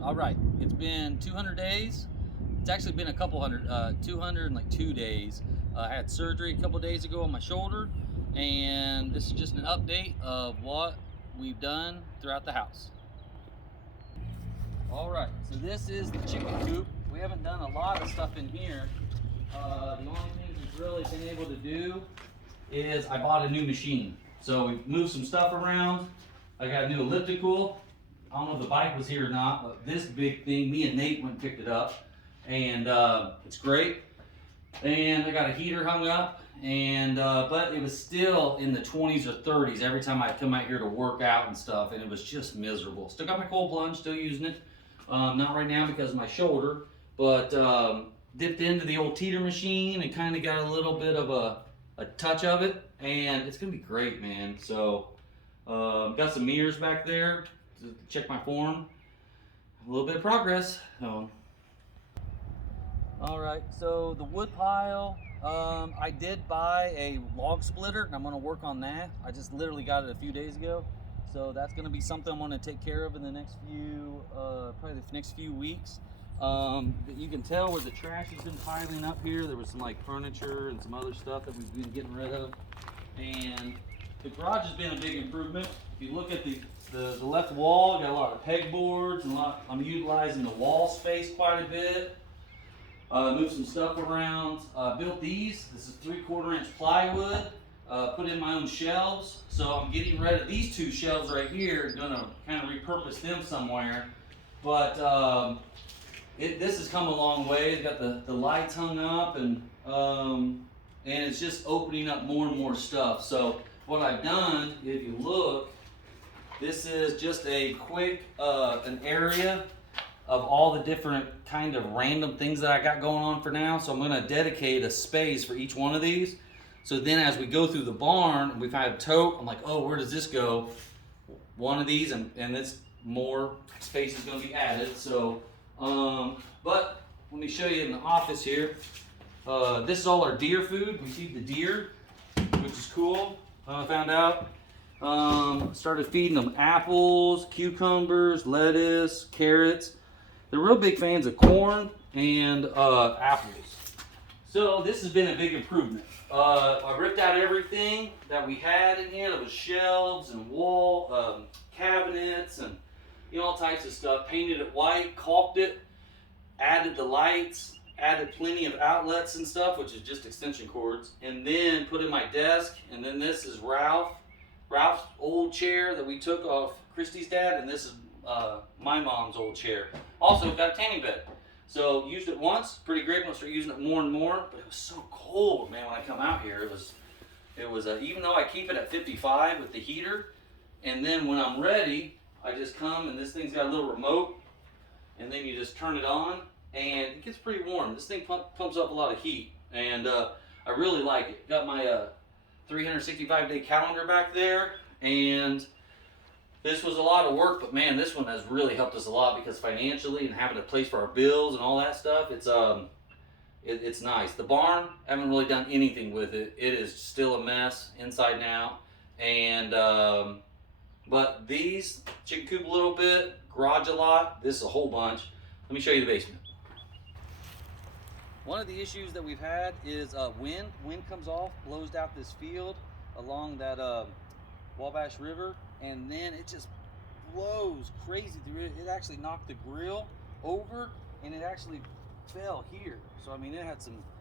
All right, it's been 200 days. It's actually been a couple hundred, 202 days. I had surgery a couple days ago on my shoulder, and this is just an update of what we've done throughout the house. All right, so this is the chicken coop. We haven't done a lot of stuff in here. The only thing we've really been able to do is I bought a new machine. So we moved some stuff around. I got a new elliptical. I don't know if the bike was here or not, but this big thing, me and Nate went and picked it up, and it's great. And I got a heater hung up, and but it was still in the 20s or 30s every time I come out here to work out and stuff, and it was just miserable. Still got my cold plunge, still using it. Not right now because of my shoulder, but dipped into the old teeter machine and kind of got a little bit of a touch of it, and it's gonna be great, man. So got some mirrors back there to check my form. A little bit of progress. All right, so the wood pile, I did buy a log splitter, and I'm gonna work on that. I just literally got it a few days ago. So that's gonna be something I'm gonna take care of in the next few, probably the next few weeks. You can tell where the trash has been piling up here. There was some like furniture and some other stuff that we've been getting rid of. And the garage has been a big improvement. If you look at the left wall, got a lot of pegboards and I'm utilizing the wall space quite a bit. Moved some stuff around. Built these. This is 3/4 inch plywood. Put in my own shelves. So I'm getting rid of these two shelves right here. Gonna kind of repurpose them somewhere. But this has come a long way. It's got the lights hung up, and it's just opening up more and more stuff. So what I've done, if you look, this is just a quick an area of all the different kind of random things that I got going on for now. So I'm going to dedicate a space for each one of these. So then as we go through the barn and we find a tote, I'm like, oh, where does this go? One of these, and this more space is going to be added. So, but let me show you in the office here. This is all our deer food. We feed the deer, which is cool. I found out. Started feeding them apples, cucumbers, lettuce, carrots. They're real big fans of corn and apples. So this has been a big improvement. I ripped out everything that we had in here. There was shelves and wall cabinets and all types of stuff. Painted it white, caulked it, added the lights, added plenty of outlets and stuff, which is just extension cords, and then put in my desk. And then this is Ralph's old chair that we took off Christy's dad, and this is my mom's old chair. Also got a tanning bed. So used it once, pretty great. I'm gonna start using it more and more. But it was so cold, man. When I come out here, it was even though I keep it at 55 with the heater, and then when I'm ready, I just come, and this thing's got a little remote, and then you just turn it on, and it gets pretty warm. This thing pumps up a lot of heat, and I really like it. Got my 365-day calendar back there, and this was a lot of work, but man, this one has really helped us a lot because financially and having a place for our bills and all that stuff, it's nice. The barn, I haven't really done anything with it. It is still a mess inside and out, and but these, chicken coop a little bit, garage a lot, this is a whole bunch. Let me show you the basement. One of the issues that we've had is wind. Wind comes off, blows out this field along that Wabash River, and then it just blows crazy through it. It actually knocked the grill over, and it actually fell here. So I mean, it had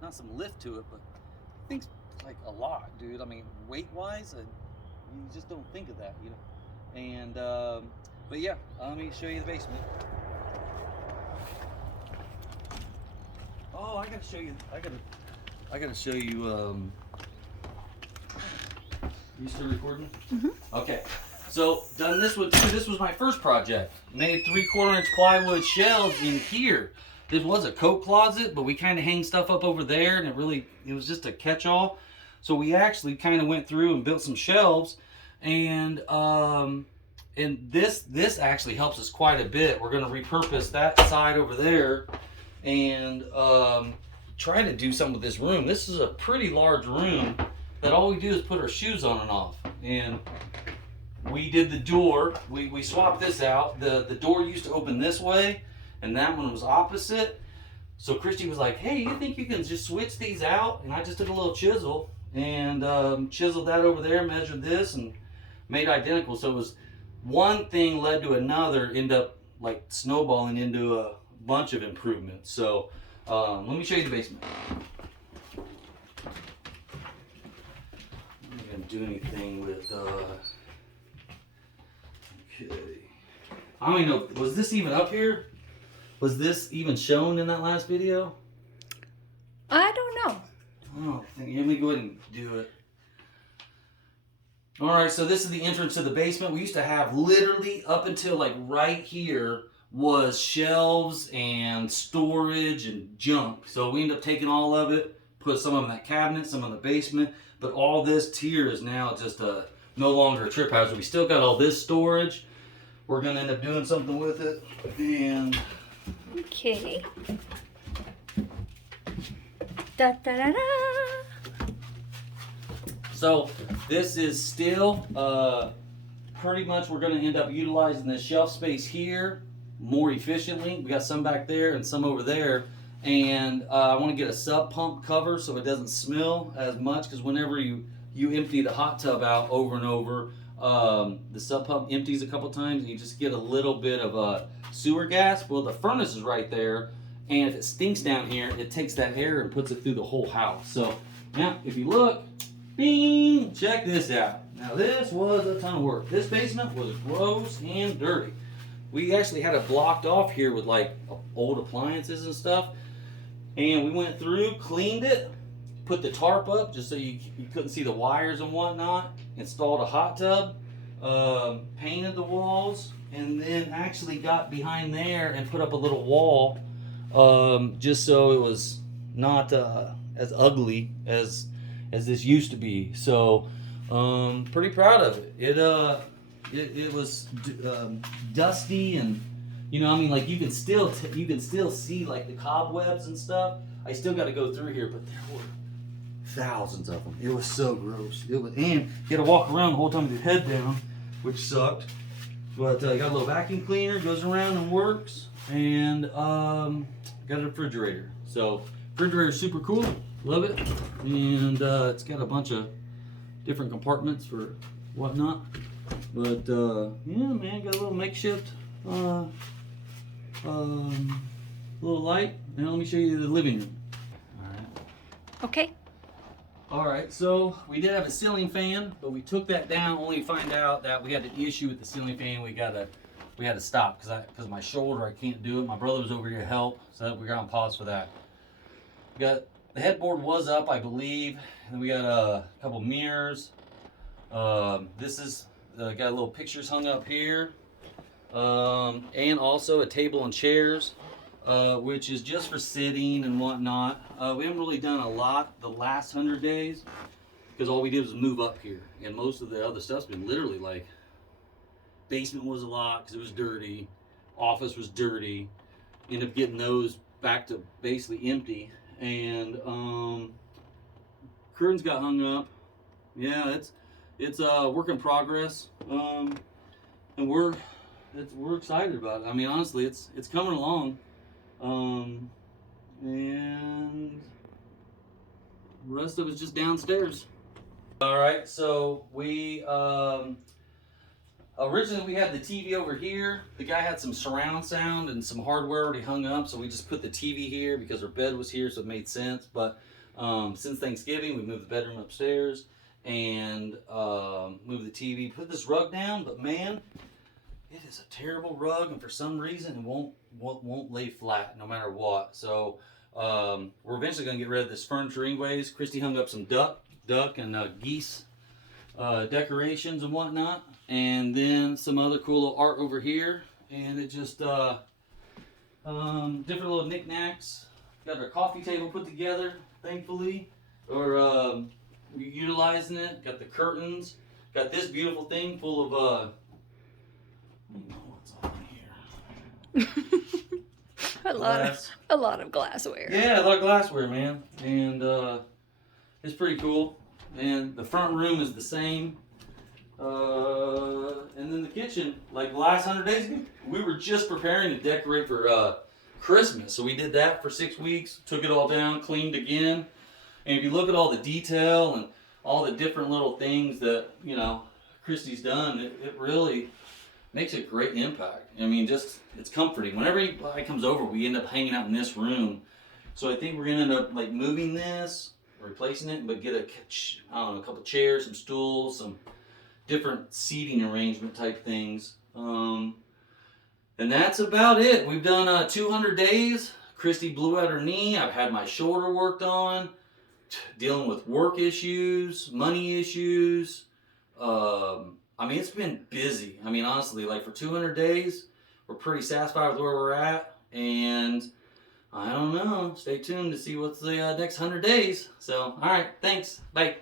not some lift to it, but I think like a lot, dude. I mean, weight-wise, you just don't think of that, And but yeah, let me show you the basement. Oh, I gotta show you. I gotta show you. You still recording? Mm-hmm. Okay. So done this one too. This was my first project. Made 3/4 inch plywood shelves in here. This was a coat closet, but we kind of hang stuff up over there, and it was just a catch-all. So we actually kind of went through and built some shelves, and this actually helps us quite a bit. We're going to repurpose that side over there, and try to do something with this room. This is a pretty large room that all we do is put our shoes on and off. And we did the door. We swapped this out. The door used to open this way, and that one was opposite. So Christy was like, hey, you think you can just switch these out? And I just took a little chisel and chiseled that over there, measured this, and made identical. So it was one thing led to another, end up like snowballing into a bunch of improvements. So let me show you the basement. I'm not gonna do anything with okay. I don't even know, was this even up here? Was this even shown in that last video? I don't know. Oh, let me go ahead and do it. All right, so this is the entrance to the basement. We used to have literally up until like right here was shelves and storage and junk. So we ended up taking all of it, put some of them in that cabinet, some in the basement, but all this tier is now just no longer a trip hazard. We still got all this storage. We're gonna end up doing something with it, and okay. Da da da da. So this is still pretty much, we're going to end up utilizing the shelf space here more efficiently. We got some back there and some over there, and I want to get a sub pump cover so it doesn't smell as much, because whenever you empty the hot tub out over and over, the sub pump empties a couple times and you just get a little bit of sewer gas. Well, the furnace is right there, and if it stinks down here, it takes that air and puts it through the whole house. So now if you look, bing, check this out. Now this was a ton of work. This basement was gross and dirty. We actually had it blocked off here with like old appliances and stuff, and we went through, cleaned it, put the tarp up just so you couldn't see the wires and whatnot, installed a hot tub, painted the walls, and then actually got behind there and put up a little wall, just so it was not as ugly as this used to be. So pretty proud of it. It was dusty, and you know, I mean, like you can still see like the cobwebs and stuff. I still got to go through here, but there were thousands of them. It was so gross. And you had to walk around the whole time with your head down, which sucked. But got a little vacuum cleaner, goes around and works, and got a refrigerator. So refrigerator's super cool. Love it, and it's got a bunch of different compartments for whatnot. But yeah, man, got a little makeshift little light. Now let me show you the living room. All right. Okay. All right, so we did have a ceiling fan, but we took that down only to find out that we had an issue with the ceiling fan. We had to stop because my shoulder, I can't do it. My brother was over here to help, so we got on pause for that. We got the headboard was up, I believe, and we got a couple mirrors. This is got a little pictures hung up here, and also a table and chairs, which is just for sitting and whatnot. We haven't really done a lot the last 100 days because all we did was move up here, and most of the other stuff's been literally like, basement was a lot because it was dirty, office was dirty, ended up getting those back to basically empty, and curtains got hung up. Yeah, it's a work in progress, and we're excited about it. I mean, honestly, it's coming along, and the rest of it's just downstairs. All right, so we originally we had the TV over here. The guy had some surround sound and some hardware already hung up, so we just put the TV here because our bed was here, so it made sense. But since Thanksgiving, we moved the bedroom upstairs and moved the TV, put this rug down. But man, it is a terrible rug, and for some reason it won't lay flat no matter what. So we're eventually gonna get rid of this furniture anyways. Christy hung up some duck and geese decorations and whatnot, and then some other cool little art over here, and it just different little knickknacks. Got our coffee table put together, thankfully, or utilizing it. Got the curtains, got this beautiful thing full of I don't know what's on here. a lot of glassware. Yeah, a lot of glassware, man, and it's pretty cool. And the front room is the same. And then the kitchen, like the last 100 days ago, we were just preparing to decorate for Christmas. So we did that for 6 weeks, took it all down, cleaned again. And if you look at all the detail and all the different little things that, you know, Christy's done, it really makes a great impact. I mean, just, it's comforting. Whenever anybody comes over, we end up hanging out in this room. So I think we're gonna end up like moving this, replacing it, but get a couple chairs, some stools, some different seating arrangement type things. And that's about it. We've done 200 days. Christy blew out her knee. I've had my shoulder worked on, dealing with work issues, money issues. I mean, it's been busy. I mean, honestly, like for 200 days, we're pretty satisfied with where we're at. And I don't know. Stay tuned to see what's the next 100 days. So, all right. Thanks. Bye.